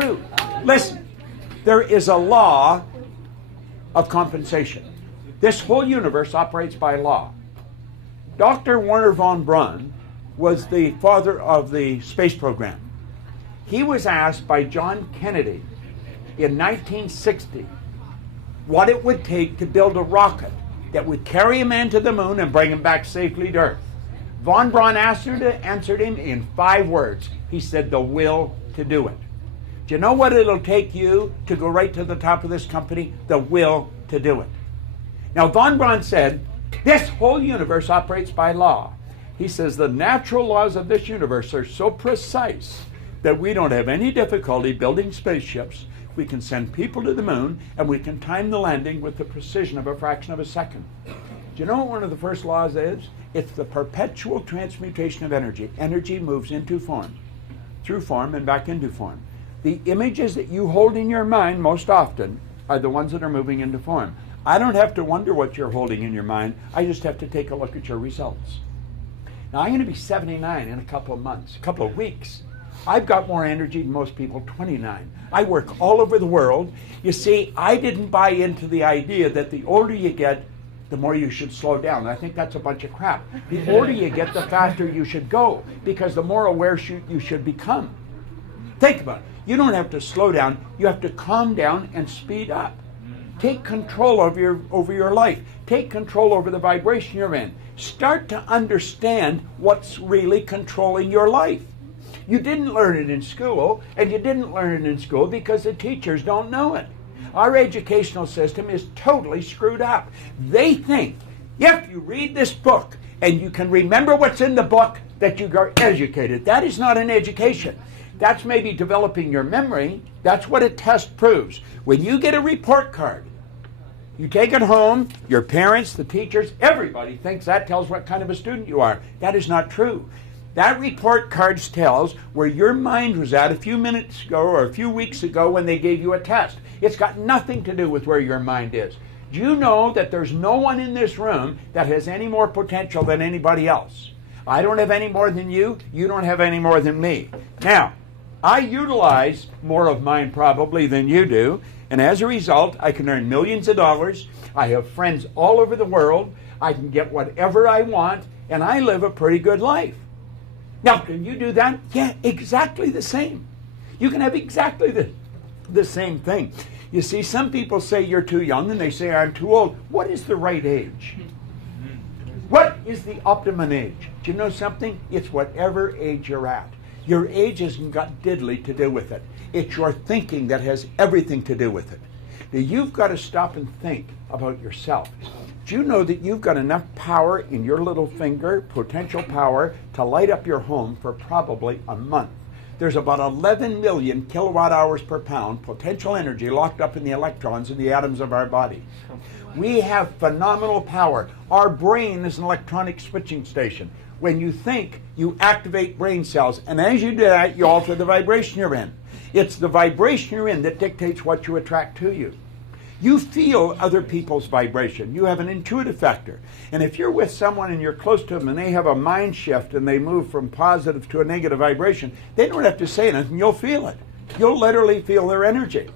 true. Listen, there is a law of compensation. This whole universe operates by law. Dr. Wernher von Braun was the father of the space program. He was asked by John Kennedy in 1960 what it would take to build a rocket that would carry a man to the moon and bring him back safely to Earth. Von Braun answered him in 5 words. He said, the will to do it. Do you know what it'll take you to go right to the top of this company? The will to do it. Now, Von Braun said, this whole universe operates by law. He says the natural laws of this universe are so precise that we don't have any difficulty building spaceships. We can send people to the moon, and we can time the landing with the precision of a fraction of a second. Do you know what one of the first laws is? It's the perpetual transmutation of energy. Energy moves into form, through form, and back into form. The images that you hold in your mind most often are the ones that are moving into form. I don't have to wonder what you're holding in your mind. I just have to take a look at your results. Now, I'm going to be 79 in a couple of months, a couple of weeks. I've got more energy than most people, 29. I work all over the world. You see, I didn't buy into the idea that the older you get, the more you should slow down. I think that's a bunch of crap. The older you get, the faster you should go, because the more aware you should become. Think about it. You don't have to slow down. You have to calm down and speed up. Take control over your life. Take control over the vibration you're in. Start to understand what's really controlling your life. You didn't learn it in school, and you didn't learn it in school because the teachers don't know it. Our educational system is totally screwed up. They think if you read this book and you can remember what's in the book, that you are educated. That is not an education. That's maybe developing your memory. That's what a test proves. When you get a report card, you take it home, your parents, the teachers, everybody thinks that tells what kind of a student you are. That is not true. That report card tells where your mind was at a few minutes ago or a few weeks ago when they gave you a test. It's got nothing to do with where your mind is. Do you know that there's no one in this room that has any more potential than anybody else? I don't have any more than you. You don't have any more than me. Now, I utilize more of mine probably than you do, and as a result, I can earn millions of dollars. I have friends all over the world. I can get whatever I want, and I live a pretty good life. Now, can you do that? Yeah, exactly the same. You can have exactly the same thing. You see, some people say you're too young, and they say I'm too old. What is the right age? What is the optimum age? Do you know something? It's whatever age you're at. Your age hasn't got diddly to do with it. It's your thinking that has everything to do with it. Now, you've got to stop and think about yourself. Do you know that you've got enough power in your little finger, potential power, to light up your home for probably a month? There's about 11 million kilowatt hours per pound potential energy locked up in the electrons in the atoms of our body. We have phenomenal power. Our brain is an electronic switching station. When you think, you activate brain cells, and as you do that, you alter the vibration you're in. It's the vibration you're in that dictates what you attract to you. You feel other people's vibration. You have an intuitive factor. And if you're with someone and you're close to them and they have a mind shift and they move from positive to a negative vibration, they don't have to say anything. You'll feel it. You'll literally feel their energy.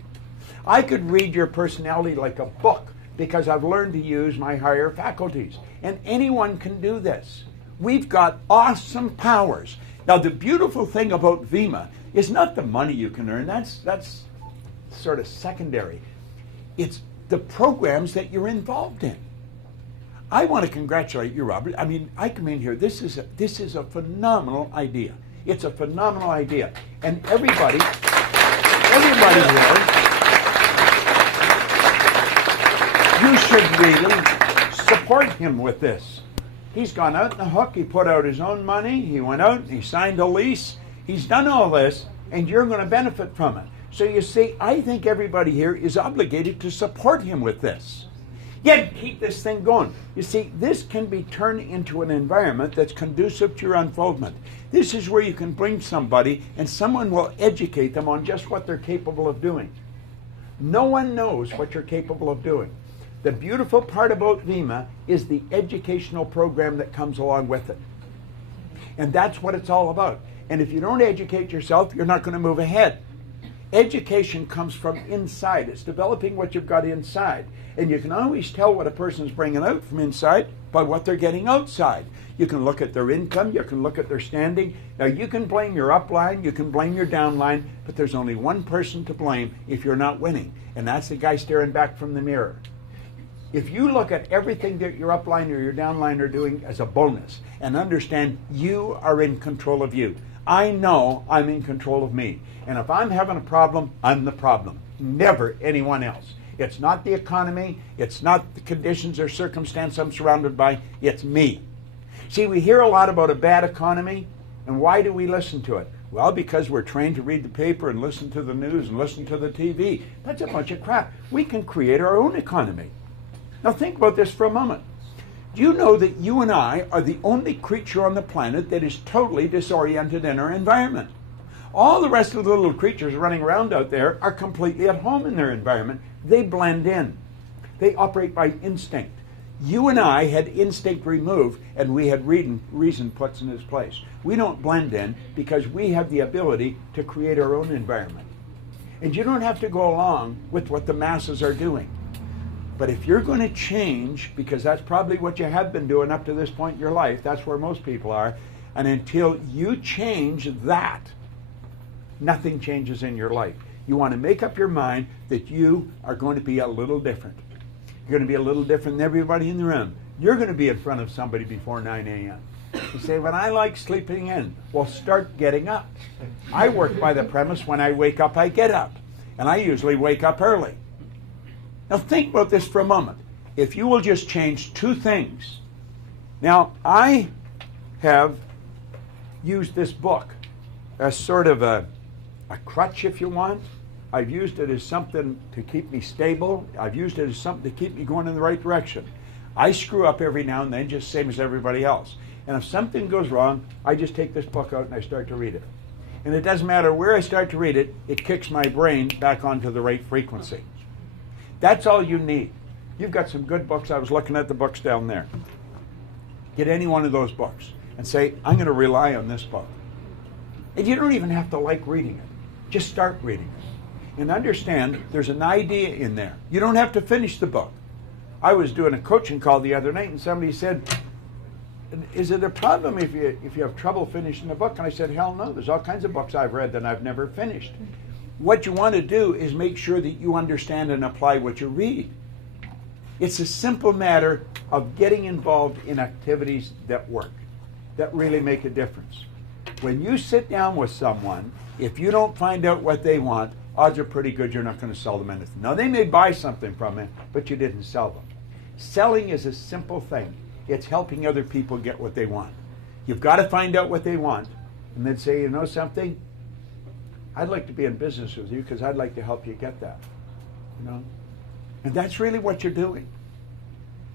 I could read your personality like a book because I've learned to use my higher faculties. And anyone can do this. We've got awesome powers. Now, the beautiful thing about VIMA is not the money you can earn. That's sort of secondary. It's the programs that you're involved in. I want to congratulate you, Robert. I mean, I come in here. This is a phenomenal idea. It's a phenomenal idea, and everybody here, you should really support him with this. He's gone out on the hook. He put out his own money. He went out and he signed a lease. He's done all this, and you're going to benefit from it. So you see, I think everybody here is obligated to support him with this. Yet keep this thing going. You see, this can be turned into an environment that's conducive to your unfoldment. This is where you can bring somebody and someone will educate them on just what they're capable of doing. No one knows what you're capable of doing. The beautiful part about VIMA is the educational program that comes along with it. And that's what it's all about. And if you don't educate yourself, you're not going to move ahead. Education comes from inside. It's developing what you've got inside. And you can always tell what a person's bringing out from inside by what they're getting outside. You can look at their income, you can look at their standing. Now you can blame your upline, you can blame your downline, but there's only one person to blame if you're not winning, and that's the guy staring back from the mirror. If you look at everything that your upline or your downline are doing as a bonus and understand you are in control of you. I know I'm in control of me. And if I'm having a problem, I'm the problem. Never anyone else. It's not the economy. It's not the conditions or circumstance I'm surrounded by. It's me. See, we hear a lot about a bad economy, and why do we listen to it? Well, because we're trained to read the paper and listen to the news and listen to the TV. That's a bunch of crap. We can create our own economy. Now think about this for a moment. Do you know that you and I are the only creature on the planet that is totally disoriented in our environment? All the rest of the little creatures running around out there are completely at home in their environment. They blend in. They operate by instinct. You and I had instinct removed, and we had reason put in its place. We don't blend in because we have the ability to create our own environment. And you don't have to go along with what the masses are doing. But if you're going to change, because that's probably what you have been doing up to this point in your life, that's where most people are, and until you change that, nothing changes in your life. You want to make up your mind that you are going to be a little different. You're going to be a little different than everybody in the room. You're going to be in front of somebody before 9 a.m. You say, well, I like sleeping in. Well, start getting up. I work by the premise when I wake up, I get up. And I usually wake up early. Now think about this for a moment. If you will just change two things. Now, I have used this book as sort of a crutch, if you want. I've used it as something to keep me stable. I've used it as something to keep me going in the right direction. I screw up every now and then, just same as everybody else. And if something goes wrong, I just take this book out and I start to read it. And it doesn't matter where I start to read it, it kicks my brain back onto the right frequency. That's all you need. You've got some good books. I was looking at the books down there. Get any one of those books and say, I'm going to rely on this book. And you don't even have to like reading it. Just start reading it. And understand there's an idea in there. You don't have to finish the book. I was doing a coaching call the other night and somebody said, is it a problem if you have trouble finishing a book? And I said, hell no. There's all kinds of books I've read that I've never finished. What you want to do is make sure that you understand and apply what you read. It's a simple matter of getting involved in activities that work, that really make a difference. When you sit down with someone, if you don't find out what they want, odds are pretty good you're not going to sell them anything. Now, they may buy something from you, but you didn't sell them. Selling is a simple thing. It's helping other people get what they want. You've got to find out what they want and then say, you know something? I'd like to be in business with you because I'd like to help you get that. You know? And that's really what you're doing.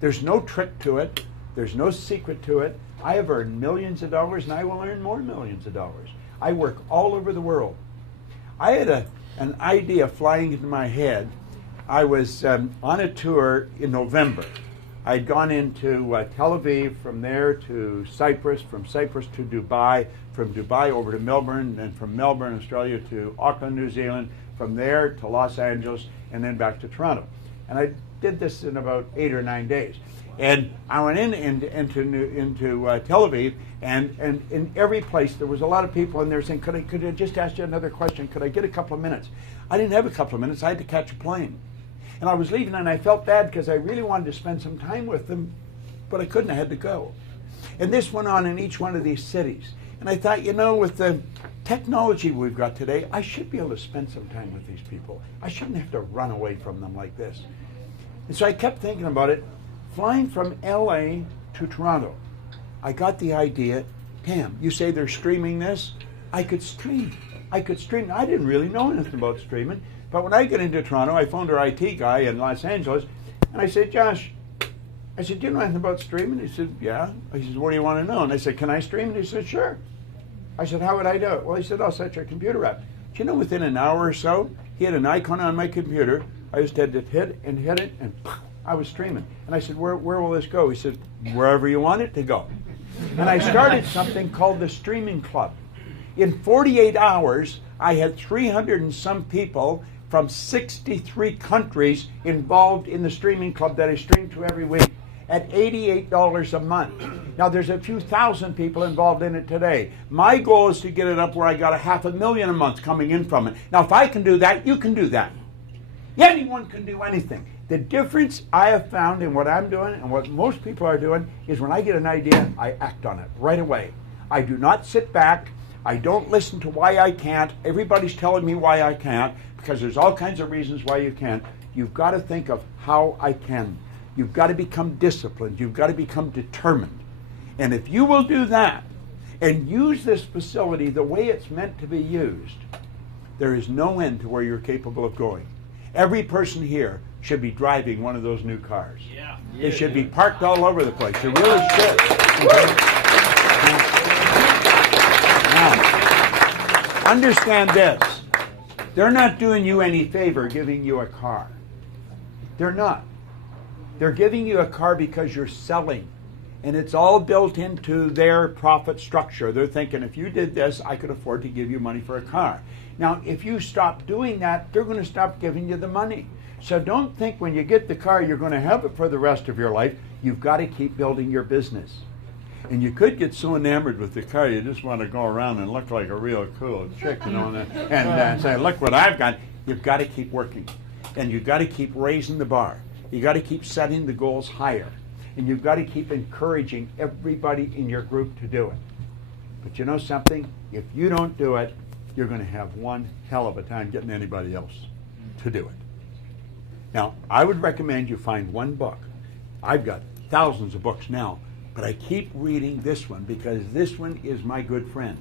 There's no trick to it. There's no secret to it. I have earned millions of dollars and I will earn more millions of dollars. I work all over the world. I had an idea flying into my head. I was on a tour in November. I'd gone into Tel Aviv, from there to Cyprus, from Cyprus to Dubai, from Dubai over to Melbourne, and from Melbourne, Australia to Auckland, New Zealand, from there to Los Angeles, and then back to Toronto. And I did this in about 8 or 9 days. And I went into Tel Aviv, and in every place there was a lot of people in there saying, could I just ask you another question? Could I get a couple of minutes? I didn't have a couple of minutes. I had to catch a plane. And I was leaving, and I felt bad because I really wanted to spend some time with them, but I couldn't. I had to go. And this went on in each one of these cities. And I thought, you know, with the technology we've got today, I should be able to spend some time with these people. I shouldn't have to run away from them like this. And so I kept thinking about it. Flying from LA to Toronto, I got the idea, damn, you say they're streaming this? I could stream. I didn't really know anything about streaming. But when I get into Toronto, I phoned our IT guy in Los Angeles, and I said, Josh, do you know anything about streaming? He said, yeah. He said, what do you want to know? And I said, can I stream? And he said, sure. I said, how would I do it? Well, he said, I'll set your computer up. Do you know, within an hour or so, he had an icon on my computer. I just had to hit it, and I was streaming. And I said, where will this go? He said, wherever you want it to go. And I started something called the Streaming Club. In 48 hours, I had 300 and some people from 63 countries involved in the streaming club that I stream to every week at $88 a month. Now there's a few thousand people involved in it today. My goal is to get it up where I got $500,000 a month coming in from it. Now if I can do that, you can do that. Anyone can do anything. The difference I have found in what I'm doing and what most people are doing is when I get an idea, I act on it right away. I do not sit back. I don't listen to why I can't. Everybody's telling me why I can't, because there's all kinds of reasons why you can't. You've got to think of how I can. You've got to become disciplined. You've got to become determined. And if you will do that and use this facility the way it's meant to be used, there is no end to where you're capable of going. Every person here should be driving one of those new cars. Yeah. They should be parked all over the place. They really should. Okay? Now, understand this. They're not doing you any favor giving you a car. They're not. They're giving you a car because you're selling. And it's all built into their profit structure. They're thinking, if you did this, I could afford to give you money for a car. Now, if you stop doing that, they're going to stop giving you the money. So don't think when you get the car, you're going to have it for the rest of your life. You've got to keep building your business. And you could get so enamored with the car, you just want to go around and look like a real cool chick, you know, and say, look what I've got. You've got to keep working. And you've got to keep raising the bar. You've got to keep setting the goals higher. And you've got to keep encouraging everybody in your group to do it. But you know something? If you don't do it, you're going to have one hell of a time getting anybody else to do it. Now, I would recommend you find one book. I've got thousands of books now, but I keep reading this one because this one is my good friend.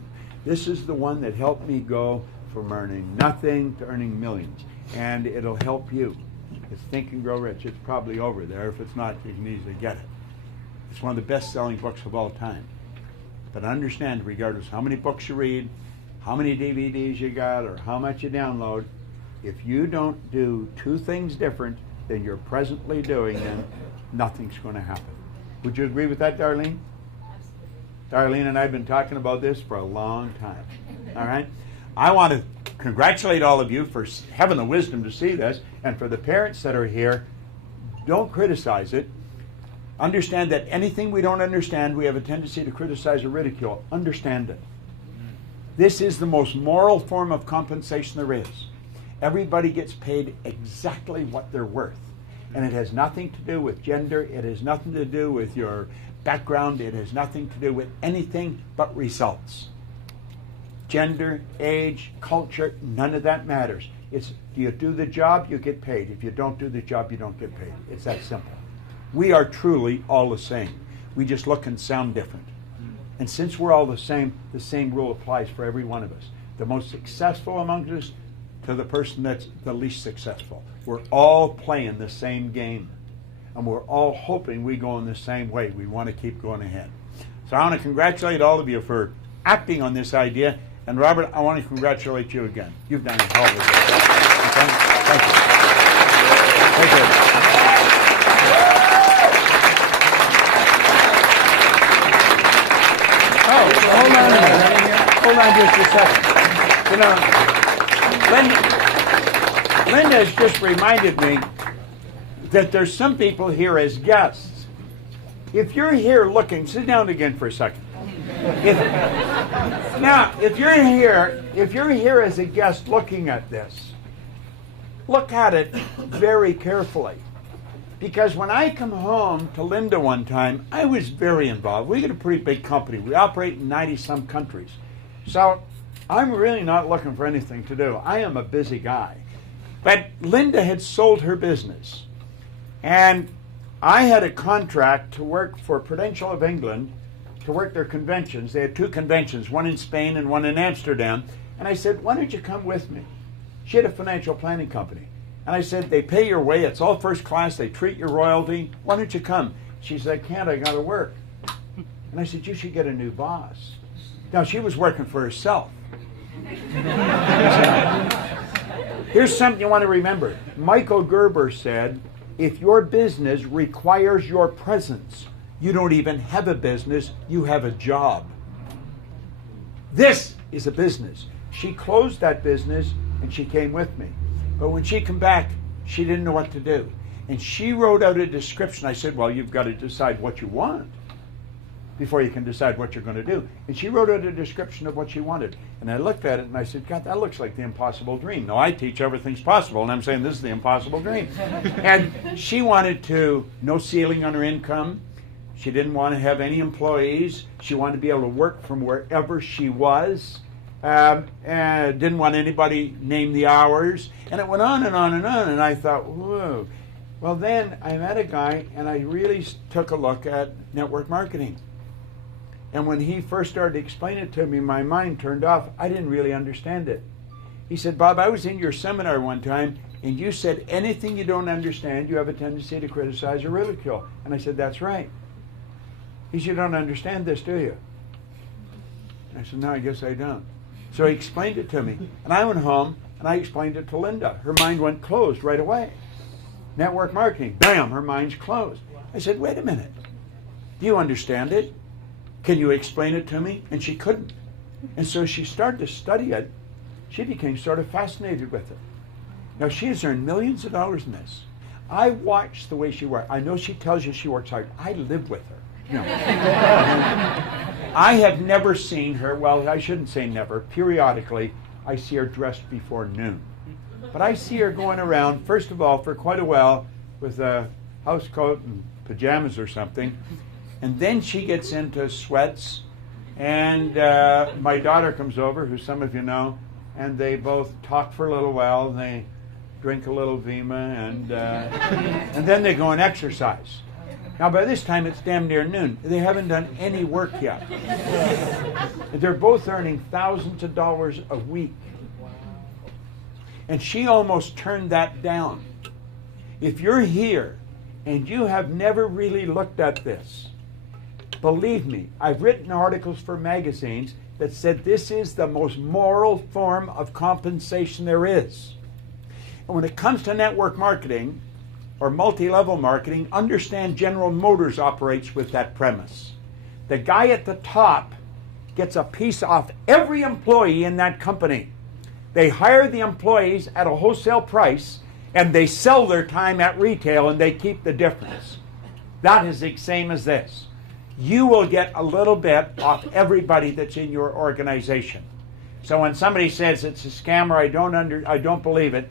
This is the one that helped me go from earning nothing to earning millions. And it'll help you. It's Think and Grow Rich. It's probably over there. If it's not, you can easily get it. It's one of the best-selling books of all time. But understand, regardless how many books you read, how many DVDs you got, or how much you download, if you don't do two things different than you're presently doing, then nothing's going to happen. Would you agree with that, Darlene? Darlene and I have been talking about this for a long time. All right? I want to congratulate all of you for having the wisdom to see this, and for the parents that are here, don't criticize it. Understand that anything we don't understand, we have a tendency to criticize or ridicule. Understand it. This is the most moral form of compensation there is. Everybody gets paid exactly what they're worth. And it has nothing to do with gender. It has nothing to do with your background. It has nothing to do with anything but results. Gender, age, culture, none of that matters. It's, do you do the job, you get paid. If you don't do the job, you don't get paid. It's that simple. We are truly all the same. We just look and sound different. And since we're all the same rule applies for every one of us. The most successful among us to the person that's the least successful. We're all playing the same game. And we're all hoping we go in the same way. We want to keep going ahead. So I want to congratulate all of you for acting on this idea. And Robert, I want to congratulate you again. You've done a hell of a job. Okay? Thank you. Thank you. Hold on a minute. Hold on just a second. You know, Linda has just reminded me that there's some people here as guests. If you're here looking, sit down again for a second. If you're here as a guest looking at this, look at it very carefully. Because when I come home to Linda one time, I was very involved. We got a pretty big company. We operate in 90-some countries. So I'm really not looking for anything to do. I am a busy guy. But Linda had sold her business. And I had a contract to work for Prudential of England to work their conventions. They had two conventions, one in Spain and one in Amsterdam. And I said, why don't you come with me? She had a financial planning company. And I said, they pay your way, it's all first class, they treat your royalty. Why don't you come? She said, I can't, I got to work. And I said, you should get a new boss. Now, she was working for herself. Here's something you want to remember. Michael Gerber said, if your business requires your presence, you don't even have a business, you have a job. This is a business. She closed that business and she came with me. But when she came back, she didn't know what to do. And she wrote out a description. I said, well, you've got to decide what you want before you can decide what you're going to do. And she wrote out a description of what she wanted. And I looked at it and I said, God, that looks like the impossible dream. Now, I teach everything's possible, and I'm saying this is the impossible dream. And she wanted to, no ceiling on her income. She didn't want to have any employees. She wanted to be able to work from wherever she was. And didn't want anybody name the hours. And it went on and on and on. And I thought, whoa. Well, then I met a guy, and I really took a look at network marketing. And when he first started to explain it to me, my mind turned off. I didn't really understand it. He said, Bob, I was in your seminar one time, and you said anything you don't understand, you have a tendency to criticize or ridicule. And I said, that's right. He said, you don't understand this, do you? I said, no, I guess I don't. So he explained it to me. And I went home, and I explained it to Linda. Her mind went closed right away. Network marketing, bam, her mind's closed. I said, wait a minute. Do you understand it? Can you explain it to me? And she couldn't. And so she started to study it. She became sort of fascinated with it. Now, she has earned millions of dollars in this. I watched the way she works. I know she tells you she works hard. I live with her. No. I have never seen her, well, I shouldn't say never. Periodically, I see her dressed before noon. But I see her going around, first of all, for quite a while with a house coat and pajamas or something. And then she gets into sweats, and my daughter comes over, who some of you know, and they both talk for a little while. They drink a little Vima, and then they go and exercise. Now, by this time, it's damn near noon. They haven't done any work yet. They're both earning thousands of dollars a week. And she almost turned that down. If you're here and you have never really looked at this, believe me, I've written articles for magazines that said this is the most moral form of compensation there is. And when it comes to network marketing or multi-level marketing, understand General Motors operates with that premise. The guy at the top gets a piece off every employee in that company. They hire the employees at a wholesale price, and they sell their time at retail, and they keep the difference. That is the same as this. You will get a little bit off everybody that's in your organization. So when somebody says it's a scam or I don't believe it,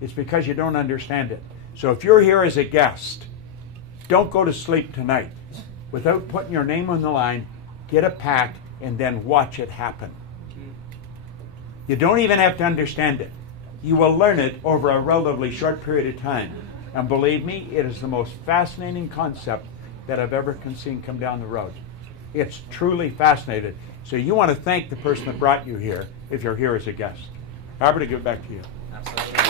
it's because you don't understand it. So if you're here as a guest, don't go to sleep tonight without putting your name on the line. Get a pack and then watch it happen. You don't even have to understand it. You will learn it over a relatively short period of time. And believe me, it is the most fascinating concept that I've ever seen come down the road. It's truly fascinating. So you want to thank the person that brought you here if you're here as a guest. Albert, to give it back to you. Absolutely.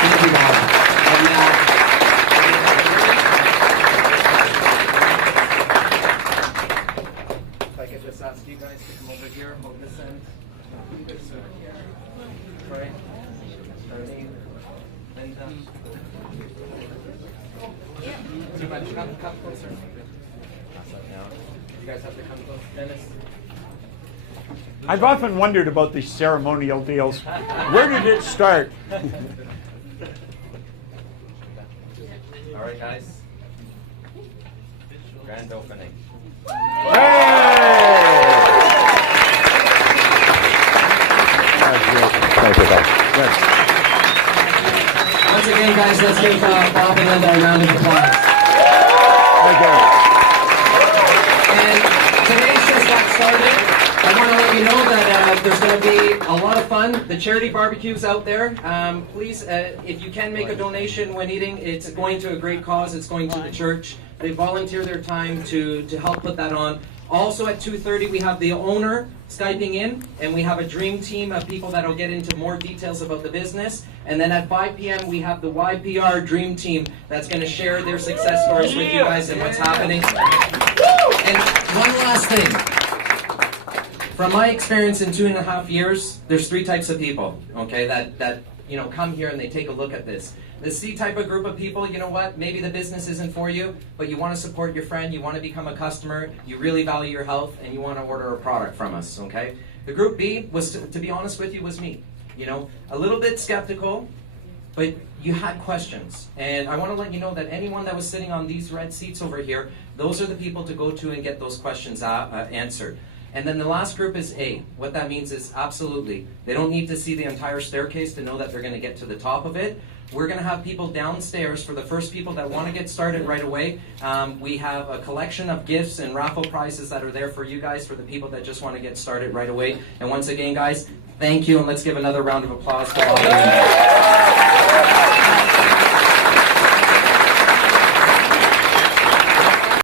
Thank you, Bob. And now, if I could just ask you guys to come over here, hold this end. Troy, Darlene, Linda. Too much. Come closer. Pass that down. You guys have to come close. Dennis. I've often wondered about these ceremonial deals. Where did it start? All right, guys. Grand opening. once again, guys, let's give Bob and Linda a round of applause. And today's just got started. I want to let you know that there's going to be a lot of fun. The charity barbecue's out there. Please, if you can make a donation when eating, it's going to a great cause. It's going to the church. They volunteer their time to help put that on. Also at 2:30, we have the owner Skyping in, and we have a dream team of people that will get into more details about the business. And then at 5 p.m., we have the YPR dream team that's going to share their success stories with you guys and what's happening. And one last thing. From my experience in 2.5 years, there's 3 types of people, okay, that come here and they take a look at this. The C type of group of people, you know what, maybe the business isn't for you, but you want to support your friend, you want to become a customer, you really value your health, and you want to order a product from us, okay? The group B was, to be honest with you, was me. You know, a little bit skeptical, but you had questions. And I want to let you know that anyone that was sitting on these red seats over here, those are the people to go to and get those questions answered. And then the last group is A. What that means is absolutely, they don't need to see the entire staircase to know that they're going to get to the top of it. We're going to have people downstairs for the first people that want to get started right away. We have a collection of gifts and raffle prizes that are there for you guys, for the people that just want to get started right away. And once again, guys, thank you, and let's give another round of applause to all of you.